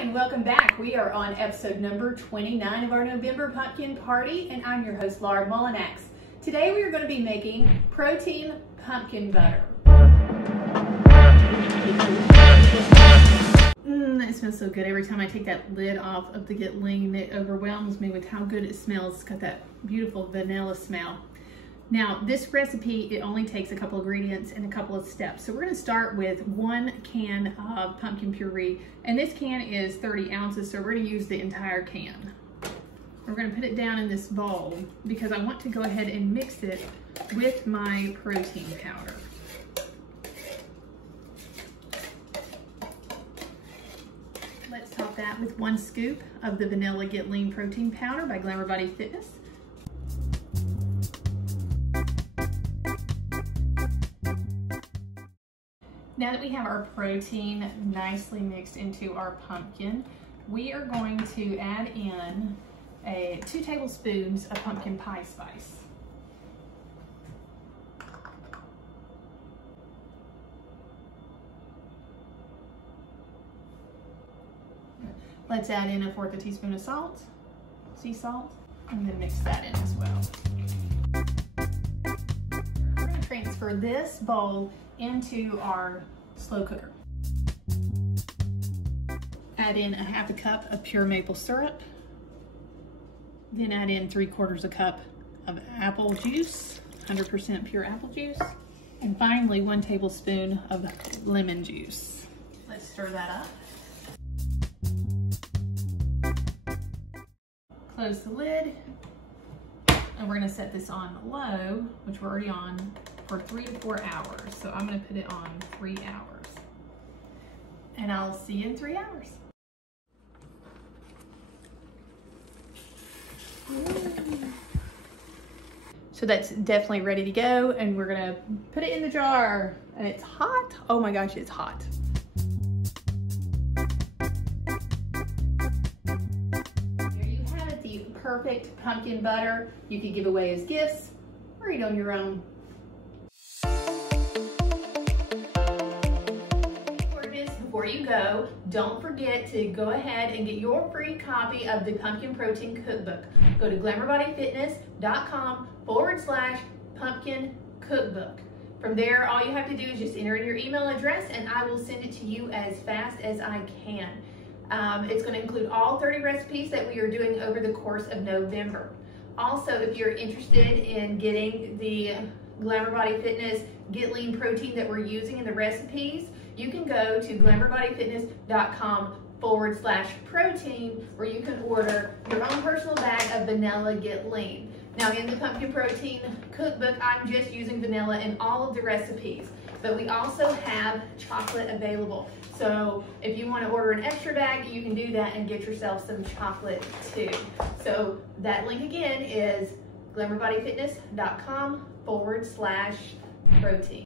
And welcome back. We are on episode number 29 of our November pumpkin party, and I'm your host, Laura Mullinax. Today we are going to be making protein pumpkin butter. That smells so good. Every time I take that lid off of the Get Lean, it overwhelms me with how good it smells. It's got that beautiful vanilla smell. Now, this recipe, it only takes a couple ingredients and a couple of steps. So we're going to start with 1 can of pumpkin puree, and this can is 30 ounces, so we're going to use the entire can. We're going to put it down in this bowl because I want to go ahead and mix it with my protein powder. Let's top that with 1 scoop of the Vanilla Get Lean Protein Powder by Glamour Body Fitness. Now that we have our protein nicely mixed into our pumpkin, we are going to add in 2 tablespoons of pumpkin pie spice. Let's add in 1/4 teaspoon of salt, sea salt, and then mix that in as well. We're going to transfer this bowl into our slow cooker. Add in 1/2 cup of pure maple syrup. Then add in 3/4 cup of apple juice, 100% pure apple juice. And finally 1 tablespoon of lemon juice. Let's stir that up. Close the lid. And we're gonna set this on low, which we're already on, for 3 to 4 hours. So I'm gonna put it on 3 hours. And I'll see you in 3 hours. So that's definitely ready to go, and we're gonna put it in the jar. And it's hot. Oh my gosh, it's hot. There you have it, the perfect pumpkin butter you could give away as gifts or eat on your own. Before you go, don't forget to go ahead and get your free copy of the Pumpkin Protein Cookbook. Go to glamourbodyfitness.com/pumpkin cookbook. From there, all you have to do is just enter in your email address and I will send it to you as fast as I can. It's going to include all 30 recipes that we are doing over the course of November. Also, if you're interested in getting the Glamour Body Fitness Get Lean protein that we're using in the recipes, you can go to glamourbodyfitness.com/protein where you can order your own personal bag of vanilla Get Lean. Now in the Pumpkin Protein Cookbook, I'm just using vanilla in all of the recipes, but we also have chocolate available. So if you want to order an extra bag, you can do that and get yourself some chocolate too. So that link again is glamourbodyfitness.com/protein.